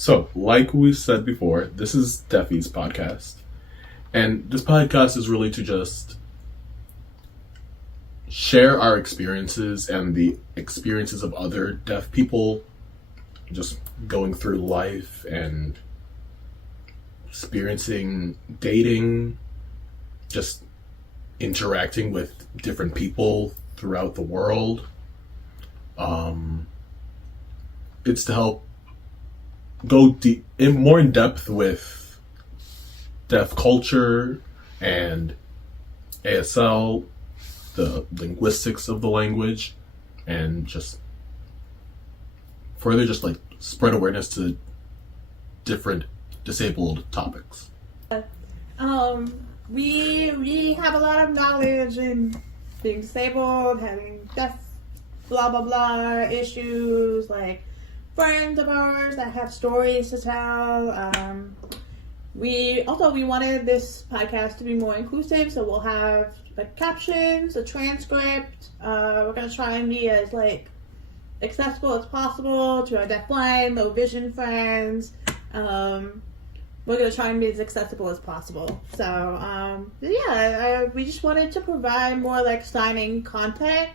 So, like we said before, this is Deafies podcast. And this podcast is really to just share our experiences and the experiences of other deaf people just going through life and experiencing dating, just interacting with different people throughout the world. It's to help go more in depth with deaf culture and ASL, the linguistics of the language, and just further just like spread awareness to different disabled topics. We have a lot of knowledge in being disabled, having deaf, blah blah blah issues, like friends of ours that have stories to tell. We wanted this podcast to be more inclusive, so we'll have like captions, a transcript. We're gonna try and be as like accessible as possible to our deafblind, low vision friends. We're gonna try and be as accessible as possible. So we just wanted to provide more like signing content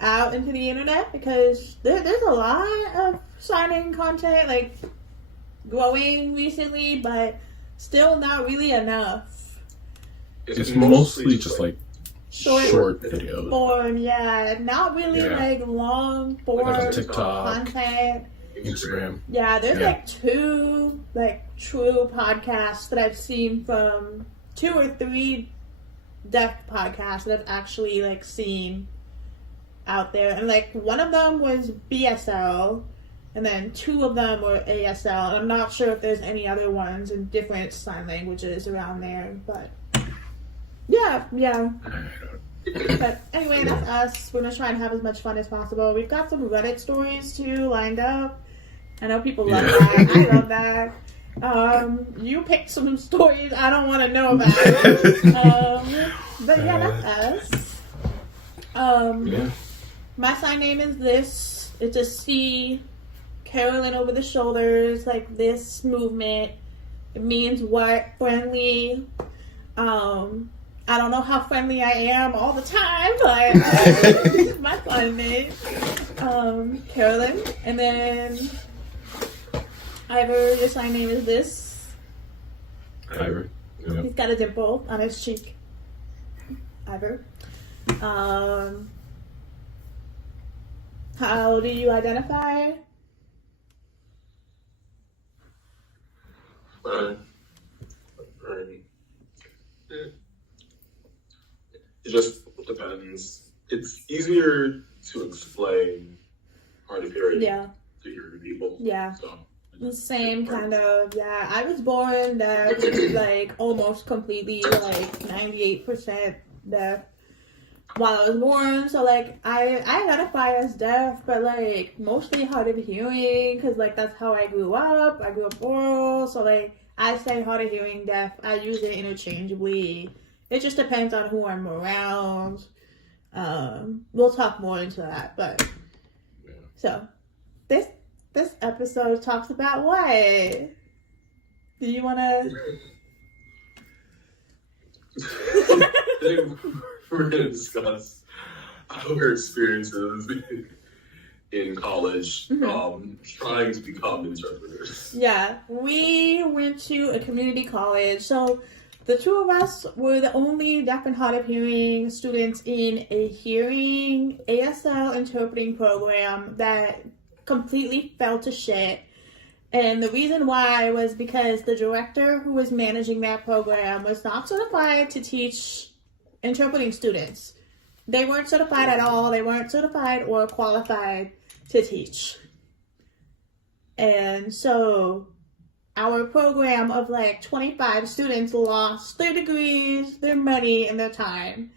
out into the internet, because there's a lot of signing content like growing recently, but still not really enough. It's mostly just like short videos. Form, not really like long form like Tik Tok, content. Instagram. Yeah, there's like two like true podcasts that I've seen, from 2 or 3 deaf podcasts that I've actually like seen out there, and like one of them was BSL, and then 2 of them were ASL, and I'm not sure if there's any other ones in different sign languages around there, but yeah. But anyway, that's us. We're gonna try and have as much fun as possible. We've got some Reddit stories too lined up. I know people love that. I love that. You picked some stories I don't want to know about. But that's us. My sign name is this. It's a C, Carolyn over the shoulders, like this movement. It means what? Friendly. I don't know how friendly I am all the time, but this is my sign name. Carolyn. And then Iver, your sign name is this. Iver. Yep. He's got a dimple on his cheek. Iver. How do you identify? It just depends. It's easier to explain hard of hearing to hearing people. Yeah. So, the same kind of, I was born deaf, like almost completely, like 98% deaf while I was born. So like I identify as deaf, but like mostly hard of hearing, because like that's how I grew up. I grew up oral, so like I say hard of hearing, deaf. I use it interchangeably. It just depends on who I'm around. We'll talk more into that, but so this episode talks about what? Do you want to? We're going to discuss our experiences in college, trying to become interpreters. Yeah, we went to a community college, so the 2 of us were the only deaf and hard of hearing students in a hearing ASL interpreting program that completely fell to shit. And the reason why was because the director who was managing that program was not certified to teach interpreting students. They weren't certified at all. They weren't certified or qualified to teach. And so our program of like 25 students lost their degrees, their money, and their time.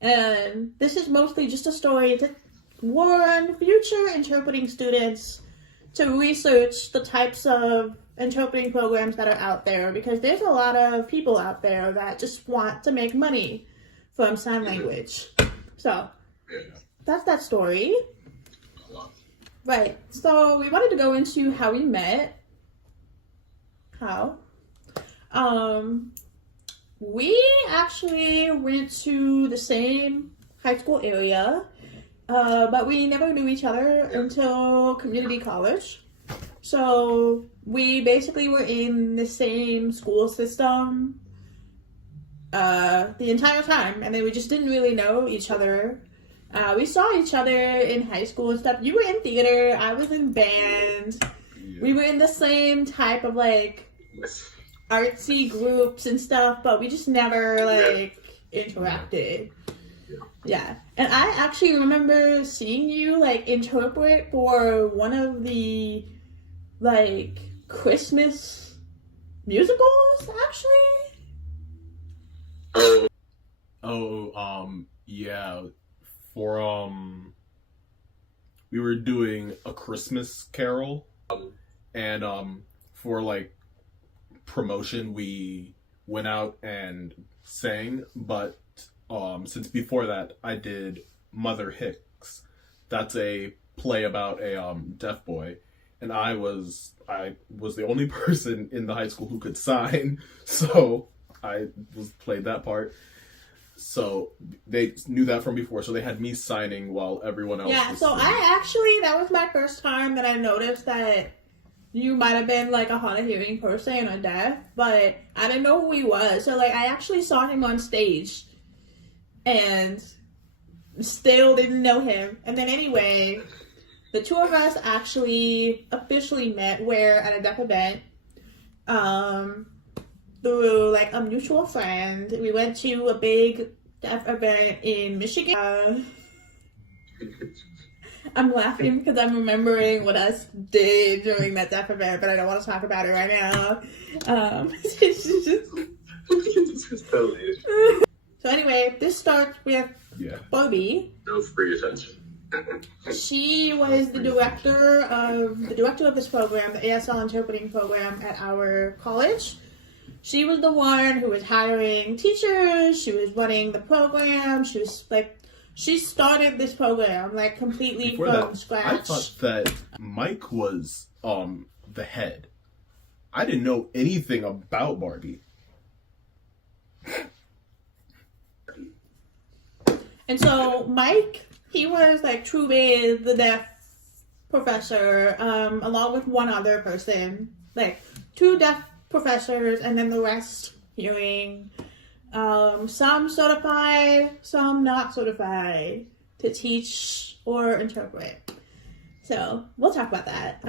And this is mostly just a story to warn future interpreting students to research the types of interpreting programs that are out there, because there's a lot of people out there that just want to make money from sign language. So that's that story. Right. So we wanted to go into how we met. how. We actually went to the same high school area, but we never knew each other until community college. So we basically were in the same school system the entire time, and then we just didn't really know each other. We saw each other in high school and stuff. You were in theater, I was in band. Yeah. We were in the same type of like artsy groups and stuff, but we just never interacted. Yeah. And I actually remember seeing you like interpret for one of the like Christmas musicals, actually. Yeah. For we were doing a Christmas Carol, and for like promotion we went out and sang, but since before that I did Mother Hicks. That's a play about a deaf boy, and I was the only person in the high school who could sign, so I played that part. So they knew that from before, so they had me signing while everyone else was so singing. That was my first time that I noticed that you might have been like a hard of hearing person or deaf, but I didn't know who he was. So like I actually saw him on stage and still didn't know him. And then anyway, the two of us actually officially met at a deaf event. Through like a mutual friend. We went to a big deaf event in Michigan. I'm laughing because I'm remembering what us did during that deaf event, but I don't want to talk about it right now. So anyway, this starts with Barbie. No free attention. She was the director of this program, the ASL interpreting program at our college. She was the one who was hiring teachers. She was running the program. She started this program like completely Before from that, scratch. I thought that Mike was the head. I didn't know anything about Barbie. And so Mike, he was like truly the deaf professor, along with one other person, like two deaf professors, and then the rest hearing. Some certified, some not certified to teach or interpret. So we'll talk about that.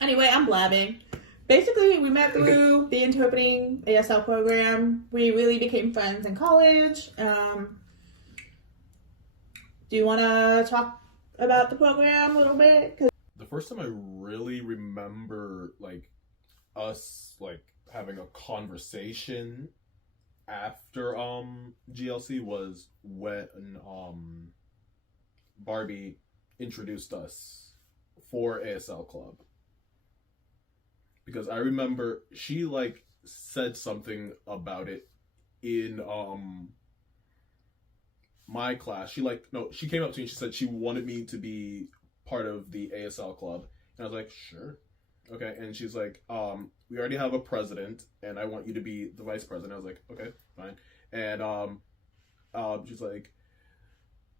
Anyway, I'm blabbing. Basically, we met through the interpreting ASL program. We really became friends in college. Do you want to talk about the program a little bit? The first time I really remember us having a conversation after GLC was when Barbie introduced us for ASL Club. Because I remember she said something about it in my class. She came up to me and she said she wanted me to be part of the ASL Club. And I was like, sure. Okay. And she's like, we already have a president and I want you to be the vice president. I was like, okay, fine. And she's like,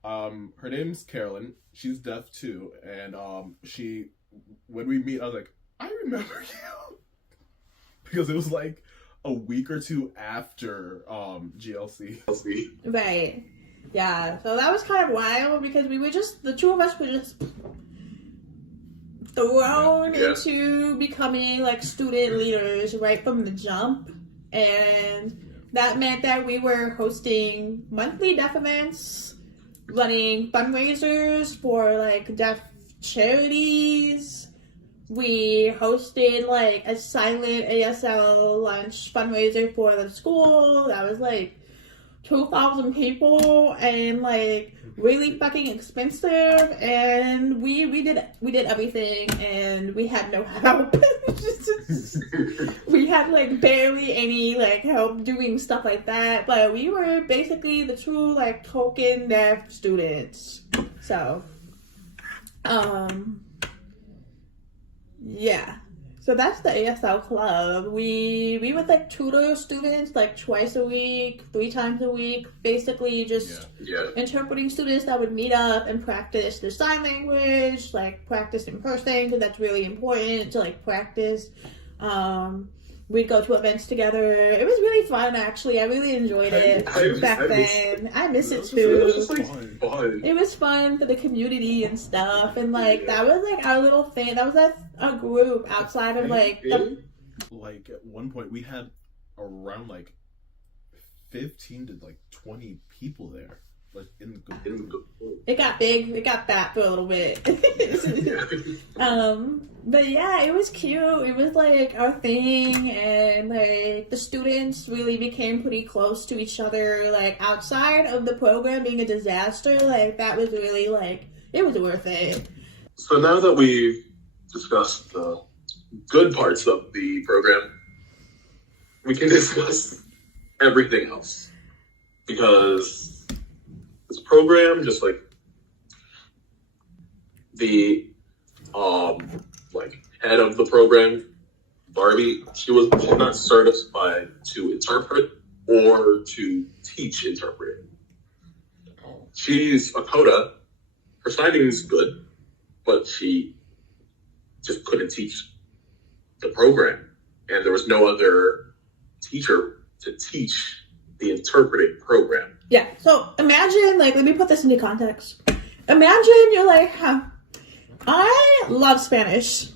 her name's Carolyn. She's deaf too. And when we meet, I was like, I remember you. Because it was like a week or two after GLC. Right. Yeah. So that was kind of wild because the two of us were just thrown into becoming student leaders right from the jump. And that meant that we were hosting monthly deaf events, running fundraisers for deaf charities. We hosted a silent ASL lunch fundraiser for the school. That was 2,000 people and really fucking expensive. And we did everything and we had no help. We had barely any help doing stuff like that. But we were basically the true token deaf students. So, yeah. So that's the ASL club. We would like tutor students like twice a week, 3 times a week, basically just interpreting students that would meet up and practice their sign language, like practice in person, because that's really important to like practice. We'd go to events together. It was really fun, actually. I really enjoyed it back then. I miss it too. It was just like fun. It was fun for the community and stuff, and like that was like our little thing. That was a group outside of like like at one point we had around like 15 to like 20 people there. Like in the It got big. It got fat for a little bit. But yeah, it was cute. It was like our thing, and like the students really became pretty close to each other. Like outside of the program being a disaster, like that was really like it was worth it. So now that we've discussed the good parts of the program, we can discuss everything else, because this program, just like the like head of the program, Barbie, she's not certified to interpret or to teach interpreting. She's a coda. Her signing is good, but she just couldn't teach the program, and there was no other teacher to teach the interpreting program. Yeah, so imagine, like, let me put this into context. Imagine you're like, I love Spanish.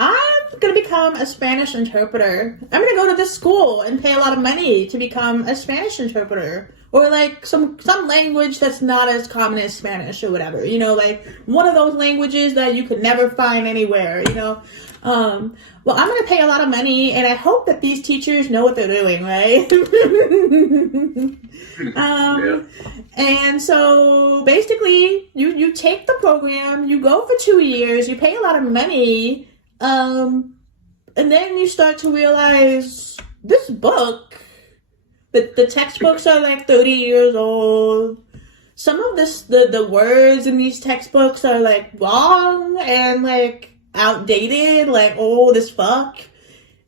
I'm going to become a Spanish interpreter. I'm going to go to this school and pay a lot of money to become a Spanish interpreter. Or, like, some language that's not as common as Spanish or whatever. You know, like, one of those languages that you could never find anywhere, you know. Well, I'm going to pay a lot of money, and I hope that these teachers know what they're doing, right? And so, basically, you take the program, you go for 2 years, you pay a lot of money, and then you start to realize this book, the textbooks are like 30 years old. Some of the words in these textbooks are like wrong and like outdated, like old as fuck.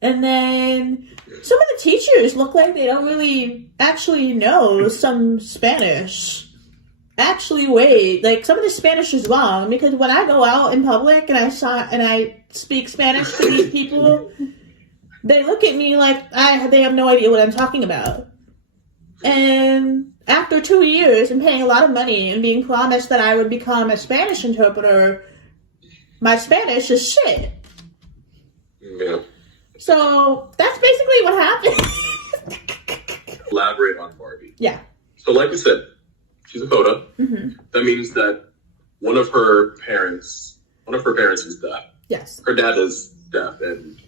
And then some of the teachers look like they don't really actually know some Spanish. Actually, wait, like some of the Spanish is wrong, because when I go out in public and I speak Spanish to these people, they look at me like they have no idea what I'm talking about. And after 2 years and paying a lot of money and being promised that I would become a Spanish interpreter, my Spanish is shit. Yeah. So that's basically what happened. Elaborate on Barbie. Yeah. So like we said, she's a coda. Mm-hmm. That means that one of her parents is deaf. Yes. Her dad is deaf, and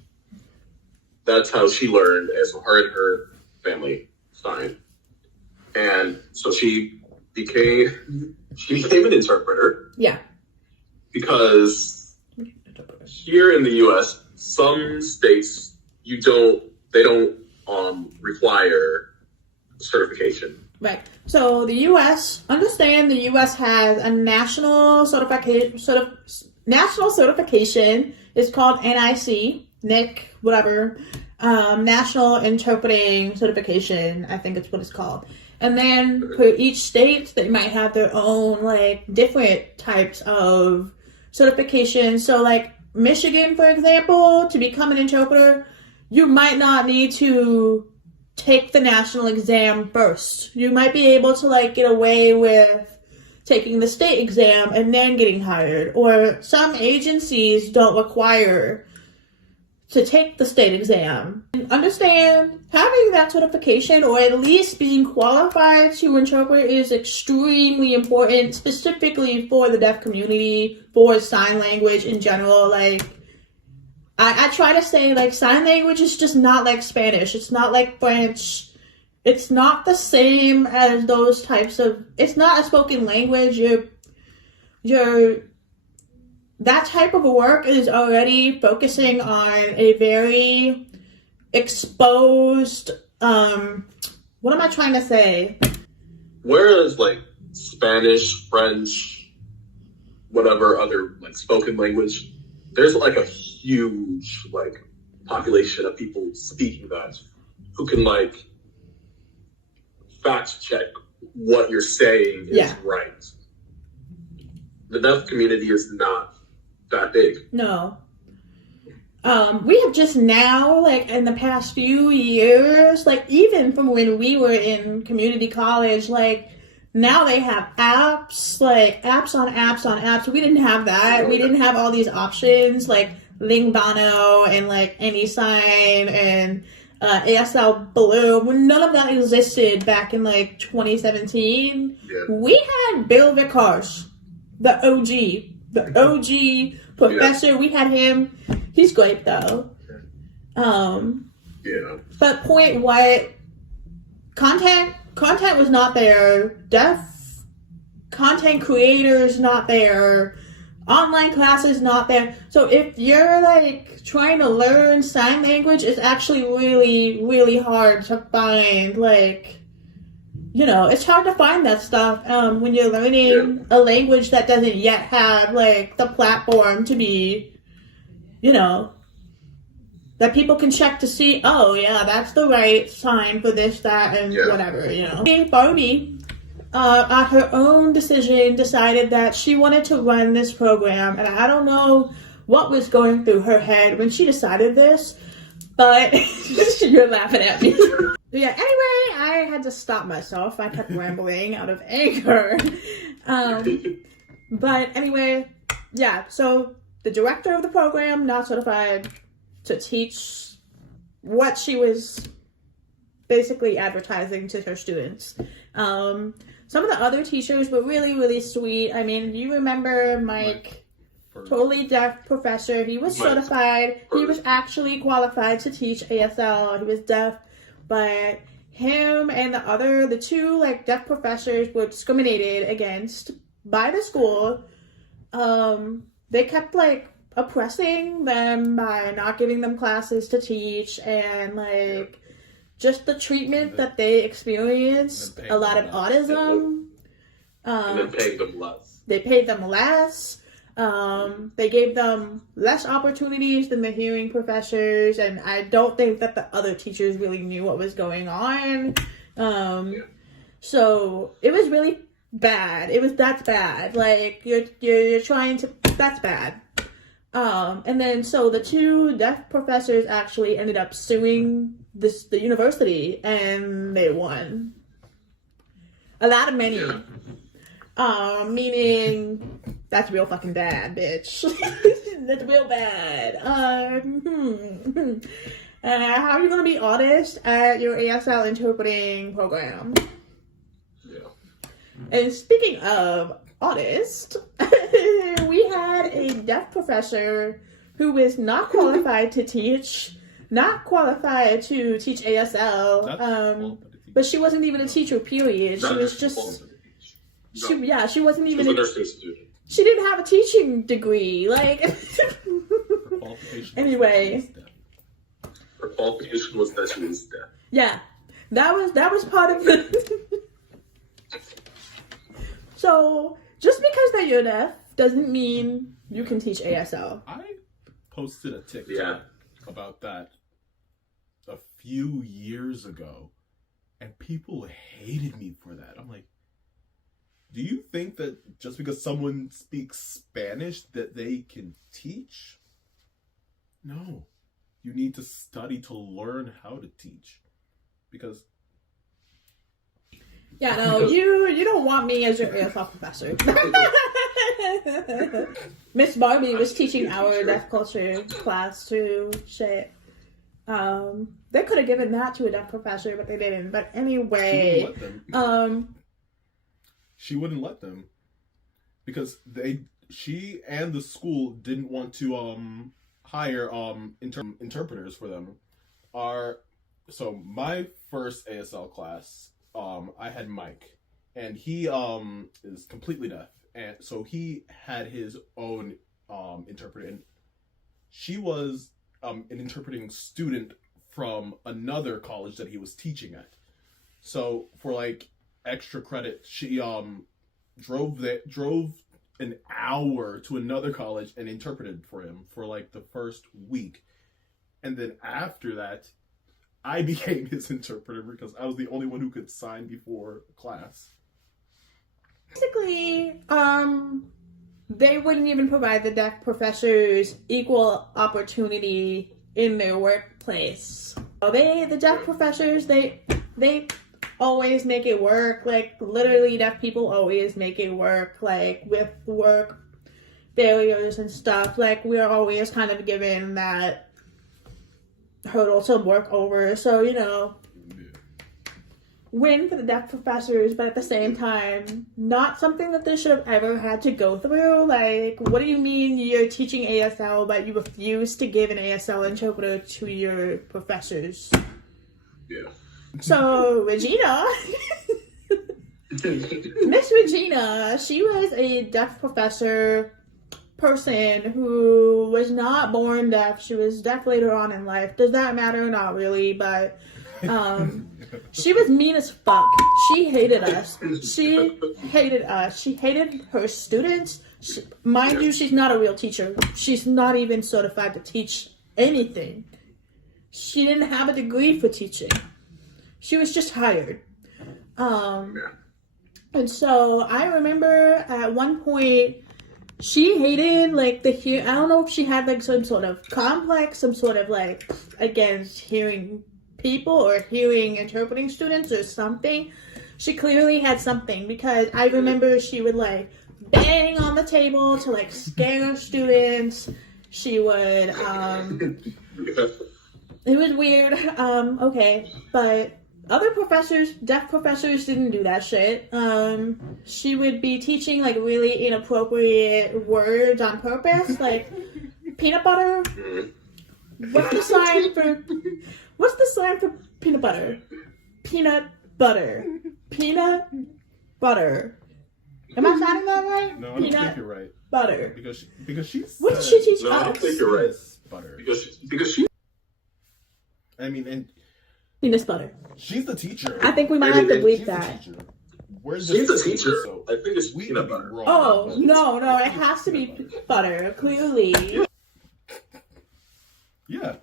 that's how she learned, as her and her family signed. And so she became an interpreter. Yeah. Because here in the U.S., some states they don't require certification. Right. So the U.S. understand the U.S. has a national certification. It's called NIC, whatever. National Interpreting Certification, I think it's what it's called. And then for each state, they might have their own, like, different types of certification. So, like, Michigan, for example, to become an interpreter, you might not need to take the national exam first. You might be able to, like, get away with taking the state exam and then getting hired. Or some agencies don't require to take the state exam. Understand, having that certification, or at least being qualified to interpret, is extremely important, specifically for the deaf community, for sign language in general. Like, I try to say, like, sign language is just not like Spanish. It's not like French. It's not the same as those types of... It's not a spoken language. That type of work is already focusing on a very exposed, what am I trying to say? Whereas, like, Spanish, French, whatever other, like, spoken language, there's, like, a huge, like, population of people speaking that who can like fact check what you're saying is right. The deaf community is not that big. No. We have just now, like, in the past few years, like, even from when we were in community college, like, now they have apps, like, apps on apps on apps. We didn't have that. We didn't have all these options, like, Lingbano and, like, AnySign and ASL Bloom. None of that existed back in, like, 2017. Yeah. We had Bill Vicars, the OG professor. Yeah. We had him. He's great, though. Yeah. But point what? Content was not there. Deaf content creators not there. Online classes not there. So if you're like trying to learn sign language, it's actually really, really hard to find. Like, you know, it's hard to find that stuff when you're learning a language that doesn't yet have like the platform to be, you know, that people can check to see, oh, yeah, that's the right sign for this, that, and whatever, you know. Barbie, at her own decision, decided that she wanted to run this program, and I don't know what was going through her head when she decided this, but you're laughing at me. Yeah, anyway, I had to stop myself. I kept rambling out of anger. But anyway, yeah, so the director of the program, not certified to teach what she was basically advertising to her students. Some of the other teachers were really, really sweet. I mean, you remember Mike, totally deaf professor. He was certified. He was actually qualified to teach ASL. He was deaf, but him and the two like deaf professors were discriminated against by the school. They kept like oppressing them by not giving them classes to teach, and like just the treatment that they experienced, a lot of autism. And then paying them less. They paid them less. They gave them less opportunities than the hearing professors, and I don't think that the other teachers really knew what was going on. So it was really bad. That's bad. Like you're trying to. That's bad. And then so the two deaf professors actually ended up suing the university, and they won a lot of money. Meaning that's real fucking bad, bitch. That's real bad. How are you gonna be honest at your ASL interpreting program? Yeah. And speaking of honest, we had a deaf professor who was not qualified to teach, not qualified to teach ASL, but she wasn't even a teacher, period. She was just, she wasn't even a nursing student. She didn't have a teaching degree, like. Anyway. Her qualification was that she was deaf. Yeah, that was part of the. So just because that you're deaf doesn't mean you can teach ASL. I posted a TikTok about that a few years ago, and people hated me for that. I'm like, do you think that just because someone speaks Spanish that they can teach? No. You need to study to learn how to teach. Because you don't want me as your ASL professor. Miss Barbie was teaching our deaf culture class too. Shit. They could have given that to a deaf professor, but they didn't. But anyway, she wouldn't let them because she and the school didn't want to hire interpreters for them. So my first ASL class, I had Mike, and he is completely deaf, and so he had his own interpreter, and she was an interpreting student from another college that he was teaching at. So for like extra credit, she drove an hour to another college and interpreted for him for like the first week. And then after that, I became his interpreter because I was the only one who could sign before class. Basically, they wouldn't even provide the deaf professors equal opportunity in their workplace. The deaf professors, they always make it work. Like, literally, deaf people always make it work. Like, with work failures and stuff, like, we're always kind of given that hurdle to work over. So, you know, win for the deaf professors, but at the same time, not something that they should have ever had to go through. Like, what do you mean you're teaching ASL, but you refuse to give an ASL interpreter to your professors? Yeah. So, Regina, Miss Regina, she was a deaf professor person who was not born deaf. She was deaf later on in life. Does that matter? Not really, but she was mean as fuck. She hated us. She hated us. She hated her students. Mind you, she's not a real teacher. She's not even certified to teach anything. She didn't have a degree for teaching. She was just hired. And so I remember at one point she hated like I don't know if she had like some sort of complex, some sort of like against hearing people or hearing interpreting students or something. She clearly had something, because I remember she would like bang on the table to like scare students. She would it was weird. Okay, but other professors, deaf professors, didn't do that shit. She would be teaching like really inappropriate words on purpose, like peanut butter. What's the sign for peanut butter? Peanut butter. Peanut butter. Am I sounding that right? No, I don't think you're right. Butter. Because she's. What did she teach No, I don't us? think you're right. Butter. Because she. I mean, and Peanut butter. she's the teacher. I think we might have to bleep She's that. the teacher. We're just She's the students, teacher. so I think it's we peanut could be butter. wrong, Oh, but- no, it has to be butter, clearly. Yeah,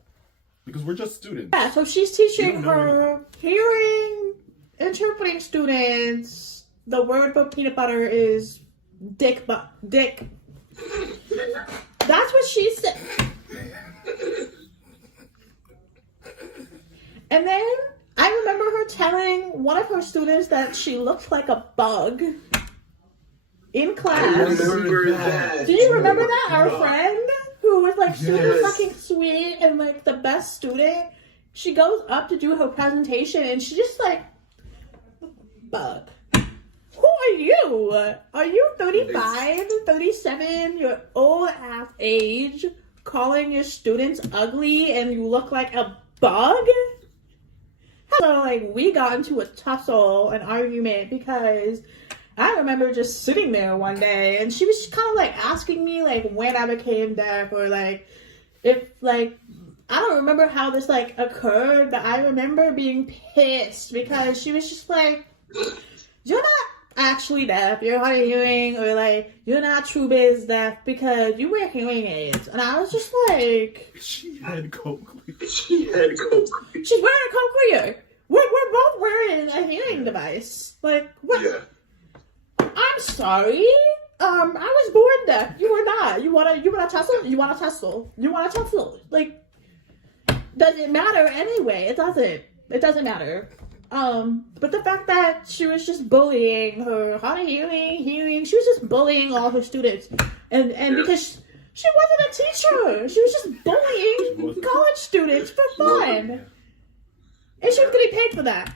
because we're just students. Yeah, so she's You teaching don't know her hearing, interpreting students. The word for peanut butter is dick. That's what she said. And then I remember her telling one of her students that she looked like a bug in class. Do you remember that? Our friend who was like super Yes. fucking sweet and like the best student. She goes up to do her presentation and she just like, bug. Who are you? Are you 35, 37, your old ass age, calling your students ugly and you look like a bug? So like we got into a tussle, an argument, because I remember just sitting there one day and she was kind of like asking me like when I became deaf, or like if like I don't remember how this like occurred, but I remember being pissed because she was just like, you're not actually deaf, you're hard of hearing, or like you're not true biz deaf because you wear hearing aids. And I was just like, She had coke. She had coke. she's wearing a cochlear. We're both wearing a hearing device. Like, what? Yeah. I'm sorry. I was born deaf. You were not. You wanna tussle? You wanna tussle? You wanna tussle? Like, does it matter anyway? It doesn't matter. But the fact that she was just bullying her hard of hearing, she was just bullying all her students. And because she wasn't a teacher. She was just bullying college students for fun. And she was getting paid for that.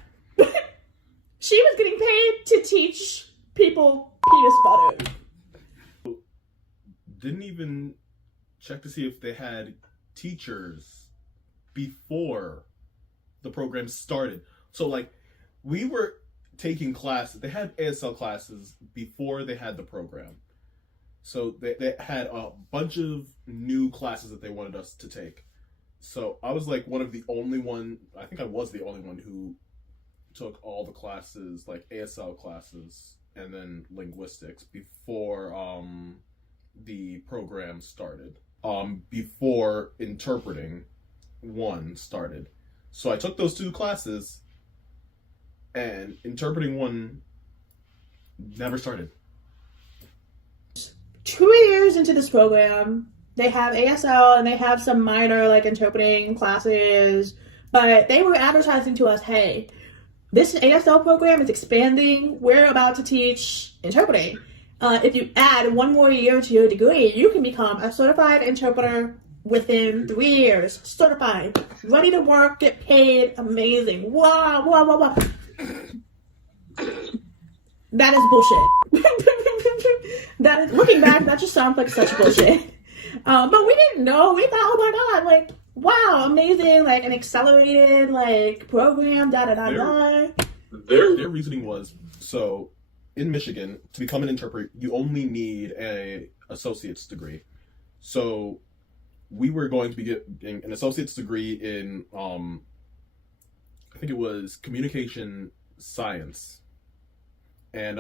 She was getting paid to teach people penis butter. Didn't even check to see if they had teachers before the program started. So like we were taking classes. They had ASL classes before they had the program. So they had a bunch of new classes that they wanted us to take. So I was like I think I was the only one who took all the classes, like ASL classes and then linguistics before the program started. Before interpreting, 1 started. So I took those 2 classes, and interpreting 1 never started. 2 years into this program, they have ASL and they have some minor like interpreting classes, but they were advertising to us, hey, this ASL program is expanding. We're about to teach interpreting. If you add 1 more year to your degree, you can become a certified interpreter within 3 years. Certified, ready to work, get paid, amazing. Wow, wow, wow, wow. That is bullshit. That is, looking back, that just sounds like such bullshit. But we didn't know. We thought, oh my god, like, wow, amazing, like an accelerated like program, da da da da. Their reasoning was, so in Michigan, to become an interpreter, you only need a associate's degree. So we were going to be getting an associate's degree in I think it was communication science. And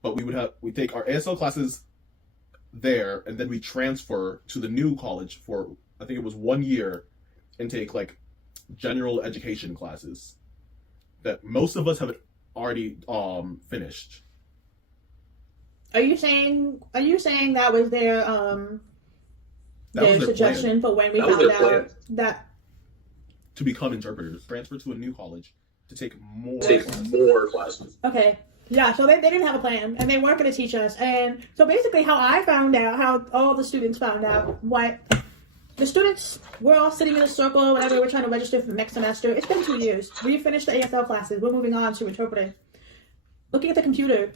but we take our ASL classes there, and then we transfer to the new college for, I think it was 1 year, and take like general education classes that most of us have already finished. Are you saying that was their suggestion for when we found out that to become interpreters, transfer to a new college to take more classes? Okay. Yeah, so they didn't have a plan, and they weren't going to teach us. And so basically how I found out, how all the students found out, what the students, we're all sitting in a circle, whatever, we're trying to register for the next semester. It's been 2 years. We finished the ASL classes. We're moving on to interpreting. Looking at the computer,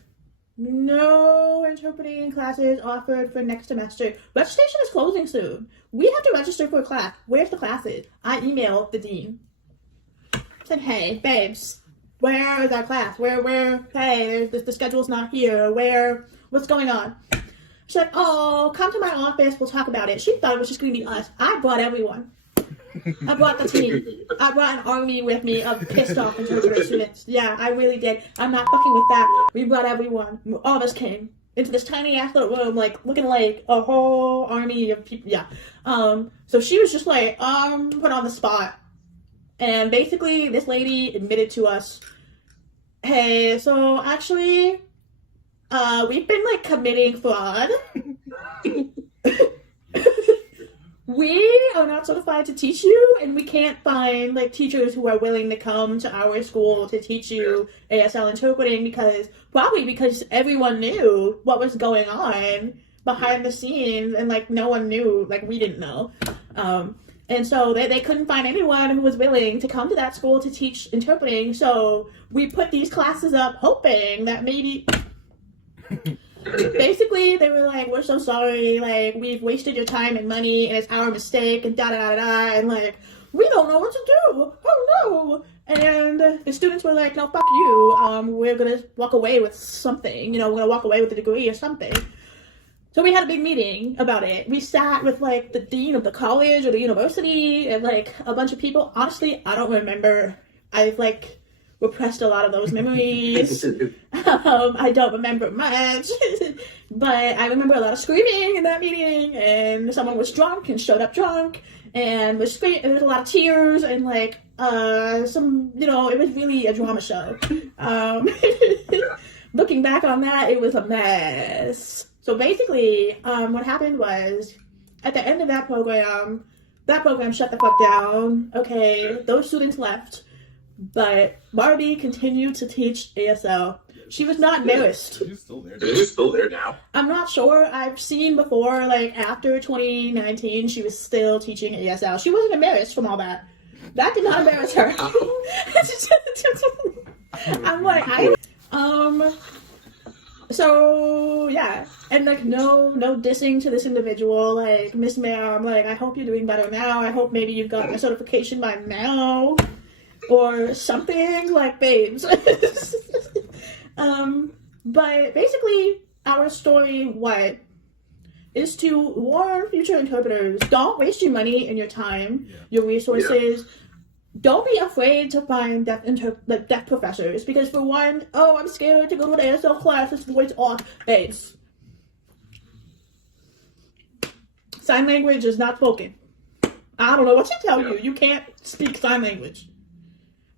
no interpreting classes offered for next semester. Registration is closing soon. We have to register for a class. Where's the classes? I emailed the dean. Said, hey, babes, where is our class? Hey, the schedule's not here. What's going on? She's like, oh, come to my office. We'll talk about it. She thought it was just going to be us. I brought everyone. I brought the team. I brought an army with me of pissed off interpreter students. Yeah, I really did. I'm not fucking with that. We brought everyone. All of us came into this tiny ass little room, like, looking like a whole army of people. Yeah. So she was just like, put on the spot. And basically, this lady admitted to us, hey, so actually, we've been, like, committing fraud. We are not certified to teach you, and we can't find, like, teachers who are willing to come to our school to teach you ASL interpreting because everyone knew what was going on behind the scenes, and, like, no one knew, like, we didn't know. And so they couldn't find anyone who was willing to come to that school to teach interpreting. So we put these classes up hoping that maybe... Basically, they were like, we're so sorry. Like, we've wasted your time and money, and it's our mistake, and da-da-da-da-da. And, like, we don't know what to do. Oh, no. And the students were like, no, fuck you. We're going to walk away with something. You know, we're going to walk away with a degree or something. So we had a big meeting about it. We sat with, like, the dean of the college or the university and, like, a bunch of people. Honestly, I don't remember. I've, like, repressed a lot of those memories. I don't remember much. But I remember a lot of screaming in that meeting. And someone was drunk and showed up drunk and was screaming. There was a lot of tears and, like, some, you know, it was really a drama show. Looking back on that, it was a mess. So basically, what happened was, at the end of that program shut the fuck down. Okay, those students left, but Barbie continued to teach ASL. She was not embarrassed. She's still there. She's still there now. I'm not sure. I've seen before, like, after 2019, she was still teaching ASL. She wasn't embarrassed from all that. That did not embarrass her. I'm like, so, yeah, and, like, no dissing to this individual, like, Miss Ma'am, like, I hope you're doing better now, I hope maybe you've gotten a certification by now, or something, like, babes. But basically, our story, is to warn future interpreters, don't waste your money and your time, your resources. Don't be afraid to find deaf professors, because for one, oh, I'm scared to go to an ASL class, this voice off. Babes. Sign language is not spoken. I don't know what to tell you. You can't speak sign language.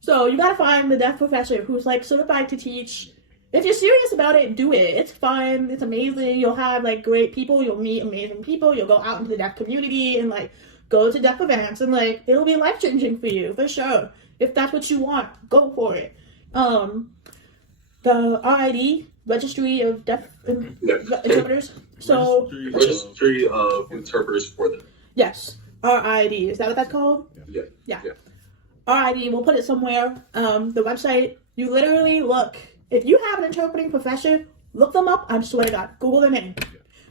So you gotta find the deaf professor who's like certified to teach. If you're serious about it, do it. It's fun. It's amazing. You'll have like great people. You'll meet amazing people. You'll go out into the deaf community and like go to deaf events and like it'll be life changing for you for sure. If that's what you want, go for it. The RID, Registry of Deaf Interpreters. So Registry of Interpreters for them. yes, RID. Is that what that's called? Yeah. RID. We'll put it somewhere. The website. You literally look. If you have an interpreting professor, look them up. I swear to God. Google their name.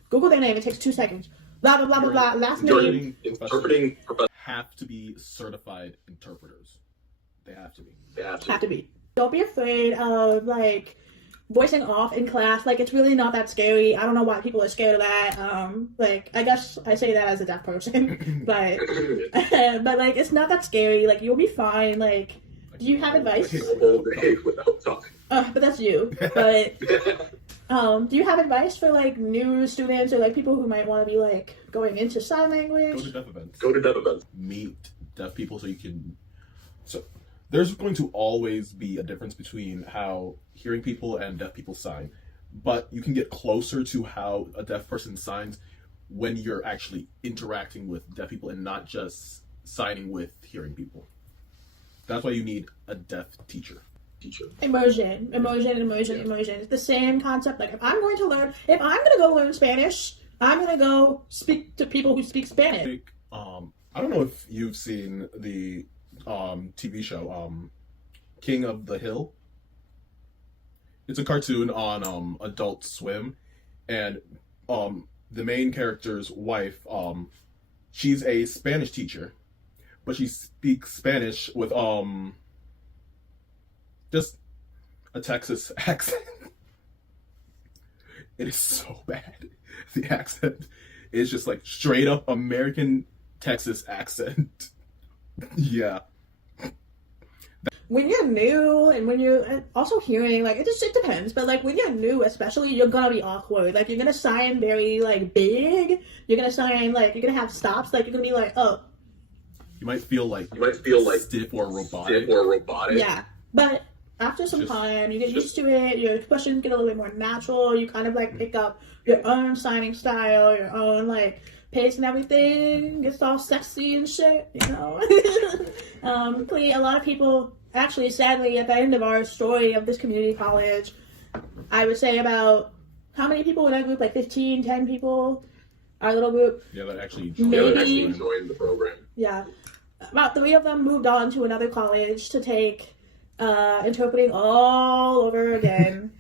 Google their name. It takes 2 seconds. Blah, blah, blah, blah, blah. Last name. Interpreting professors have to be certified interpreters. They have to be. Have to be. Don't be afraid of, like, voicing off in class. Like, it's really not that scary. I don't know why people are scared of that. Like, I guess I say that as a deaf person. but, like, it's not that scary. Like, you'll be fine. Like, do you have advice? all day without talking. But that's you. But do you have advice for like new students or like people who might want to be like going into sign language? Go to deaf events. Meet deaf people so you can. So there's going to always be a difference between how hearing people and deaf people sign, but you can get closer to how a deaf person signs when you're actually interacting with deaf people and not just signing with hearing people. That's why you need a deaf teacher. Immersion. It's the same concept. Like if I'm going to go learn Spanish, I'm going to go speak to people who speak Spanish. I don't know if you've seen the TV show King of the Hill. It's a cartoon on Adult Swim, and the main character's wife, she's a Spanish teacher, but she speaks Spanish with just a Texas accent. It is so bad. The accent is just like straight up American Texas accent. Yeah. When you're new and when you're also hearing, like, it depends, but like when you're new especially, you're gonna be awkward. Like you're gonna sign very like big. You're gonna sign like you're gonna have stops. Like you're gonna be like, oh. You might feel like stiff or robotic. Yeah, but after some time, you get used to it. Your questions get a little bit more natural. You kind of like pick up your own signing style, your own like pace and everything. Gets all sexy and shit, you know. A lot of people, actually, sadly, at the end of our story of this community college, I would say about how many people in our group? Like 15, 10 people. Our little group. Yeah, that actually joined the program. Yeah, about 3 of them moved on to another college to take interpreting all over again.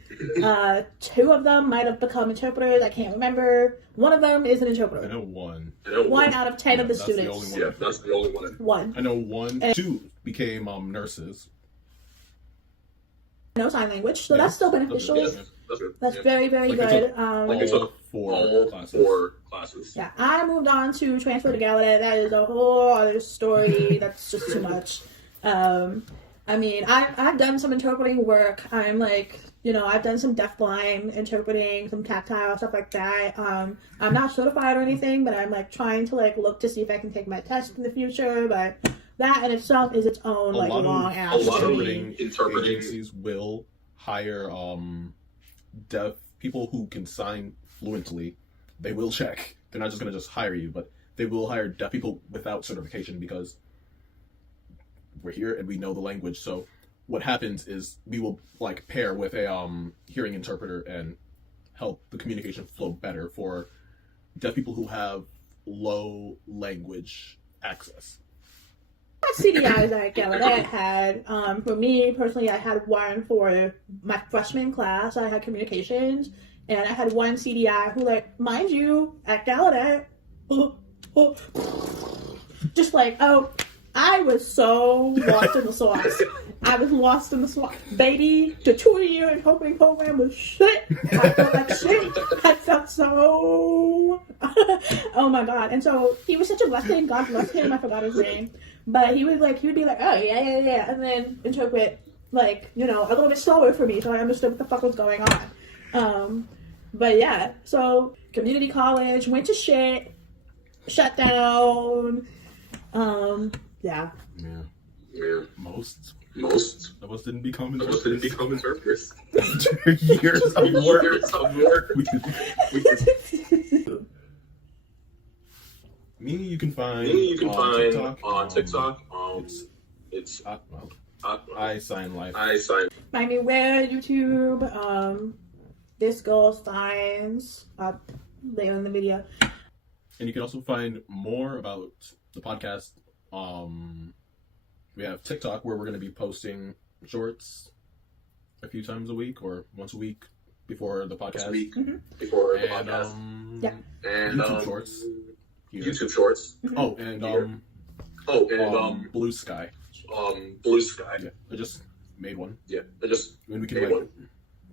2 of them might have become interpreters. I can't remember. 1 of them is an interpreter. I know one. 1 out of 10 of the students. That's the only one. 1. I know 1. 2 became nurses. No sign language, so that's still beneficial. That's very, very like good. They took 4 classes. Yeah, I moved on to transfer to Gallaudet. That is a whole other story. That's just too much. I mean, I've done some interpreting work. I'm like, you know, I've done some deafblind interpreting, some tactile, stuff like that. I'm not certified or anything, but I'm like trying to like look to see if I can take my test in the future. But that in itself is its own like long ass. A lot of interpreting agencies will hire deaf people who can sign fluently. They will check. They're not just gonna just hire you, but they will hire deaf people without certification because we're here and we know the language. So what happens is we will like pair with a hearing interpreter and help the communication flow better for deaf people who have low language access. CDIs that Gallaudet had, for me personally, I had 1 for my freshman class. I had communications, and I had 1 CDI who, like, mind you, at Gallaudet, just like, oh, I was so lost in the sauce. I was lost in the sauce. Baby, the 2-year and hoping program was shit. I felt like shit. I felt so... oh my God. And so he was such a blessing. God bless him. I forgot his name. But he would be like, oh, yeah. And then interpret, like, you know, a little bit slower for me so I understood what the fuck was going on. But yeah, so community college, went to shit, shut down. Yeah. Yeah. Most Most of us didn't become of us didn't become interpreters. years of work. Me, you can find on on TikTok. It's Well, I sign life. Find me where YouTube. This girl signs up later in the video. And you can also find more about the podcast. We have TikTok where we're going to be posting shorts a few times a week or once a week before the podcast. Before the And podcast. Yeah. And YouTube shorts. Here. YouTube shorts. Oh, and BlueSky. BlueSky. Yeah, I just made one. Yeah, I just And we can made like one.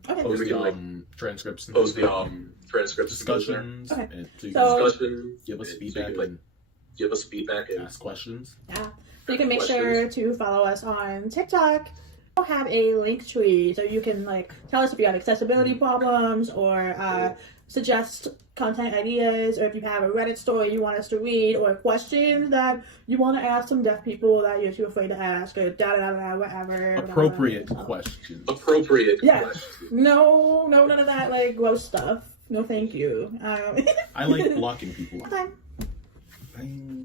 Okay. post We can, like, transcripts and Post the transcripts, discussions, Okay. and so you So- can discussion, give us and so feedback you can, and give us feedback and ask questions. Yeah. So you can make sure to follow us on TikTok. We'll have a link tree so you can like tell us if you have accessibility problems or suggest content ideas, or if you have a Reddit story you want us to read, or questions that you want to ask some deaf people that you're too afraid to ask, or whatever. Appropriate So- questions. appropriate Yeah. questions. No, none of that like gross stuff. No, thank you. I like blocking people. Okay. Bye.